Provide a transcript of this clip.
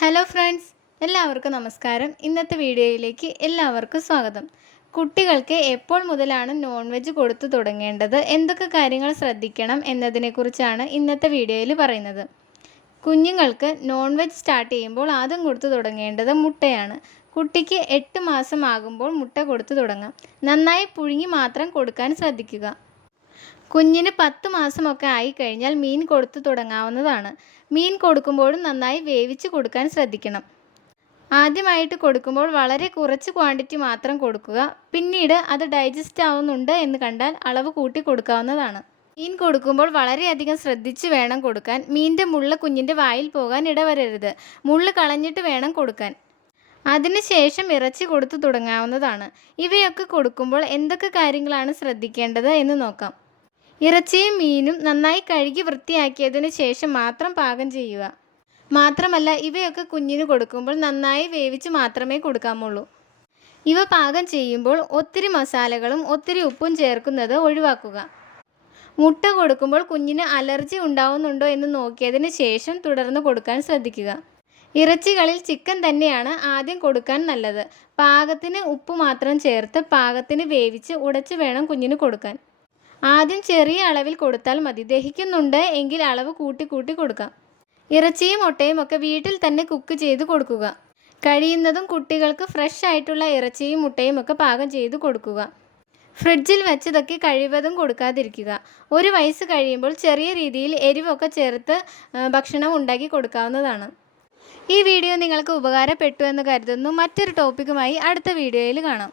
Hello friends എല്ലാവർക്കും നമസ്കാരം. ഇന്നത്തെ വീഡിയോയിലേക്ക് എല്ലാവർക്കും സ്വാഗതം. കുട്ടികൾക്ക് എപ്പോൾ മുതലാണ് നോൺ വെജ് കൊടുത്തു തുടങ്ങേണ്ടത്? എന്തൊക്കെ കാര്യങ്ങൾ ശ്രദ്ധിക്കണം എന്നതിനെക്കുറിച്ചാണ് ഇന്നത്തെ വീഡിയോയിൽ പറയുന്നത്. കുഞ്ഞുങ്ങൾക്ക് നോൺ വെജ് സ്റ്റാർട്ട് ചെയ്യുമ്പോൾ ആദ്യം കൊടുത്തു തുടങ്ങേണ്ടത് മുട്ടയാണ്. കുട്ടിക്ക് എട്ട് മാസം ആകുമ്പോൾ മുട്ട കൊടുത്തു തുടങ്ങാം. നന്നായി പുഴുങ്ങി മാത്രം കൊടുക്കാൻ ശ്രദ്ധിക്കുക. കുഞ്ഞിന് പത്ത് മാസമൊക്കെ ആയി കഴിഞ്ഞാൽ മീൻ കൊടുത്തു തുടങ്ങാവുന്നതാണ്. മീൻ കൊടുക്കുമ്പോഴും നന്നായി വേവിച്ച് കൊടുക്കാൻ ശ്രദ്ധിക്കണം. ആദ്യമായിട്ട് കൊടുക്കുമ്പോൾ വളരെ കുറച്ച് ക്വാണ്ടിറ്റി മാത്രം കൊടുക്കുക. പിന്നീട് അത് ഡൈജസ്റ്റ് ആവുന്നുണ്ട് എന്ന് കണ്ടാൽ അളവ് കൂട്ടി കൊടുക്കാവുന്നതാണ്. മീൻ കൊടുക്കുമ്പോൾ വളരെയധികം ശ്രദ്ധിച്ച് വേണം കൊടുക്കാൻ. മീന്റെ മുള്ള കുഞ്ഞിന്റെ വായിൽ പോകാൻ ഇടവരരുത്. മുള്ള് കളഞ്ഞിട്ട് വേണം കൊടുക്കാൻ. അതിനുശേഷം ഇറച്ചി കൊടുത്തു തുടങ്ങാവുന്നതാണ്. ഇവയൊക്കെ കൊടുക്കുമ്പോൾ എന്തൊക്കെ കാര്യങ്ങളാണ് ശ്രദ്ധിക്കേണ്ടത് എന്ന് നോക്കാം. ഇറച്ചിയും മീനും നന്നായി കഴുകി വൃത്തിയാക്കിയതിന് ശേഷം മാത്രം പാകം ചെയ്യുക. മാത്രമല്ല ഇവയൊക്കെ കുഞ്ഞിന് കൊടുക്കുമ്പോൾ നന്നായി വേവിച്ച് മാത്രമേ കൊടുക്കാമുള്ളൂ. ഇവ പാകം ചെയ്യുമ്പോൾ ഒത്തിരി മസാലകളും ഒത്തിരി ഉപ്പും ചേർക്കുന്നത് ഒഴിവാക്കുക. മുട്ട കൊടുക്കുമ്പോൾ കുഞ്ഞിന് അലർജി ഉണ്ടാവുന്നുണ്ടോ എന്ന് നോക്കിയതിന് ശേഷം തുടർന്ന് കൊടുക്കാൻ ശ്രദ്ധിക്കുക. ഇറച്ചികളിൽ ചിക്കൻ തന്നെയാണ് ആദ്യം കൊടുക്കാൻ നല്ലത്. പാകത്തിന് ഉപ്പ് മാത്രം ചേർത്ത് പാകത്തിന് വേവിച്ച് ഉടച്ച് വേണം കുഞ്ഞിന് കൊടുക്കാൻ. ആദ്യം ചെറിയ അളവിൽ കൊടുത്താൽ മതി. ദഹിക്കുന്നുണ്ട് എങ്കിൽ അളവ് കൂട്ടി കൂട്ടി കൊടുക്കാം. ഇറച്ചിയും മുട്ടയും ഒക്കെ വീട്ടിൽ തന്നെ കുക്ക് ചെയ്ത് കൊടുക്കുക. കഴിയുന്നതും കുട്ടികൾക്ക് ഫ്രഷ് ആയിട്ടുള്ള ഇറച്ചിയും മുട്ടയും ഒക്കെ പാകം ചെയ്ത് കൊടുക്കുക. ഫ്രിഡ്ജിൽ വെച്ചതൊക്കെ കഴിവതും കൊടുക്കാതിരിക്കുക. ഒരു വയസ്സ് കഴിയുമ്പോൾ ചെറിയ രീതിയിൽ എരിവൊക്കെ ചേർത്ത് ഭക്ഷണം ഉണ്ടാക്കി കൊടുക്കാവുന്നതാണ്. ഈ വീഡിയോ നിങ്ങൾക്ക് ഉപകാരപ്പെട്ടു എന്ന് കരുതുന്നു. മറ്റൊരു ടോപ്പിക്കുമായി അടുത്ത വീഡിയോയിൽ കാണാം.